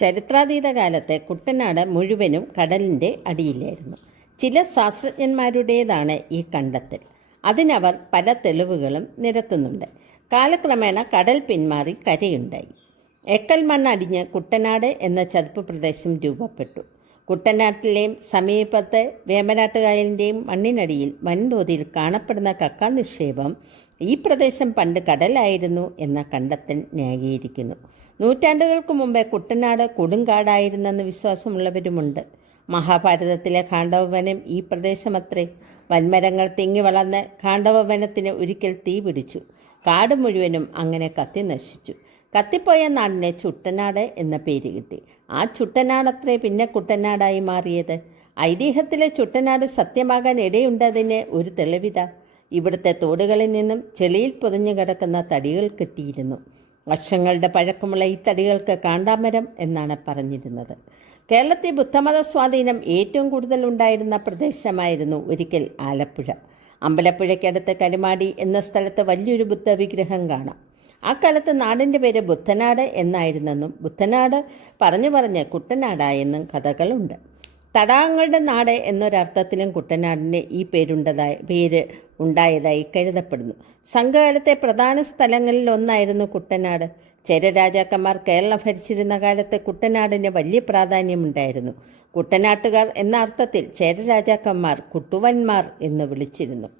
ചരിത്രാതീത കാലത്തെ കുട്ടനാട് മുഴുവനും കടലിൻ്റെ അടിയിലായിരുന്നു. ചില ശാസ്ത്രജ്ഞന്മാരുടേതാണ് ഈ കണ്ടെത്തൽ. അതിനവർ പല തെളിവുകളും നിരത്തുന്നുണ്ട്. കാലക്രമേണ കടൽ പിന്മാറി കരയുണ്ടായി. എക്കൽ മണ്ണടിഞ്ഞ് കുട്ടനാട് എന്ന ചതുപ്പ് പ്രദേശം രൂപപ്പെട്ടു. കുട്ടനാട്ടിലെയും സമീപത്തെ വേമ്പനാട്ടുകായലിൻ്റെയും മണ്ണിനടിയിൽ വൻതോതിൽ കാണപ്പെടുന്ന കക്ക നിക്ഷേപം ഈ പ്രദേശം പണ്ട് കടലായിരുന്നു എന്ന കണ്ടെത്തൽ ന്യായീകരിക്കുന്നു. നൂറ്റാണ്ടുകൾക്ക് മുമ്പേ കുട്ടനാട് കൊടുങ്കാടായിരുന്നെന്ന് വിശ്വാസമുള്ളവരുമുണ്ട്. മഹാഭാരതത്തിലെ ഖാണ്ഡവവനം ഈ പ്രദേശമത്രേ. വൻമരങ്ങൾ തിങ്ങി വളർന്ന് ഖാണ്ഡവവനത്തിന് ഒരിക്കൽ തീ പിടിച്ചു. കാട് മുഴുവനും അങ്ങനെ കത്തി നശിച്ചു. കത്തിപ്പോയ നാടിനെ ചുട്ടനാട് എന്ന പേര് കിട്ടി. ആ ചുട്ടനാടത്രേ പിന്നെ കുട്ടനാടായി മാറിയത്. ഐതിഹ്യത്തിലെ ചുട്ടനാട് സത്യമാകാൻ ഇടയുണ്ടതിന് ഒരു തെളിവിത. ഇവിടുത്തെ തോടുകളിൽ നിന്നും ചെളിയിൽ പൊതിഞ്ഞു കിടക്കുന്ന തടികൾ കിട്ടിയിരുന്നു. വർഷങ്ങളുടെ പഴക്കമുള്ള ഈ തടികൾക്ക് കാണ്ടാമരം എന്നാണ് പറഞ്ഞിരുന്നത്. കേരളത്തിൽ ബുദ്ധമത സ്വാധീനം ഏറ്റവും കൂടുതൽ ഉണ്ടായിരുന്ന പ്രദേശമായിരുന്നു ഒരിക്കൽ ആലപ്പുഴ. അമ്പലപ്പുഴയ്ക്കടുത്ത് കരുമാടി എന്ന സ്ഥലത്ത് വലിയൊരു ബുദ്ധ വിഗ്രഹം കാണാം. ആ കാലത്ത് നാടിൻ്റെ പേര് ബുദ്ധനാട് എന്നായിരുന്നെന്നും ബുദ്ധനാട് പറഞ്ഞ് കുട്ടനാടായെന്നും കഥകളുണ്ട്. തടാകങ്ങളുടെ നാട് എന്നൊരർത്ഥത്തിലും കുട്ടനാടിന് ഈ പേര് ഉണ്ടായതായി കരുതപ്പെടുന്നു. സംഘകാലത്തെ പ്രധാന സ്ഥലങ്ങളിൽ ഒന്നായിരുന്നു കുട്ടനാട്. ചേര രാജാക്കന്മാർ കേരളം ഭരിച്ചിരുന്ന കാലത്ത് കുട്ടനാടിന് വലിയ പ്രാധാന്യമുണ്ടായിരുന്നു. കുട്ടനാട്ടുകാർ എന്ന അർത്ഥത്തിൽ ചേര രാജാക്കന്മാർ കുട്ടുവന്മാർ എന്ന് വിളിച്ചിരുന്നു.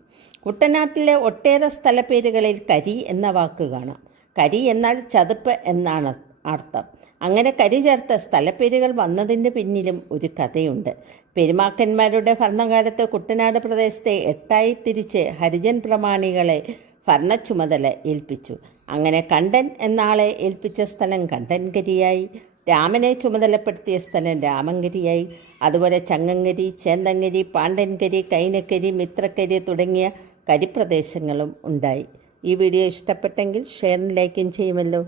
കുട്ടനാട്ടിലെ ഒട്ടേറെ സ്ഥലപ്പേരുകളിൽ കരി എന്ന വാക്ക് കാണാം. കരി എന്നാൽ ചതുപ്പ് എന്നാണ് അർത്ഥം. അങ്ങനെ കരി ചേർത്ത സ്ഥലപ്പേരുകൾ വന്നതിൻ്റെ പിന്നിലും ഒരു കഥയുണ്ട്. പെരുമാക്കന്മാരുടെ ഭരണകാലത്ത് കുട്ടനാട് പ്രദേശത്തെ 8ആയി തിരിച്ച് ഹരിജൻ പ്രമാണികളെ ഭരണ ചുമതല ഏൽപ്പിച്ചു. അങ്ങനെ കണ്ടൻ എന്നാളെ ഏൽപ്പിച്ച സ്ഥലം കണ്ടൻകരിയായി, രാമനെ ചുമതലപ്പെടുത്തിയ സ്ഥലം രാമങ്കരിയായി. അതുപോലെ ചങ്ങങ്കരി, ചേന്തങ്കരി, പാണ്ഡൻകരി, കൈനക്കരി, മിത്രക്കരി തുടങ്ങിയ കരിപ്രദേശങ്ങളും ഉണ്ടായി. ഈ വീഡിയോ ഇഷ്ടപ്പെട്ടെങ്കിൽ ഷെയറും ലൈക്കും ചെയ്യുമല്ലോ.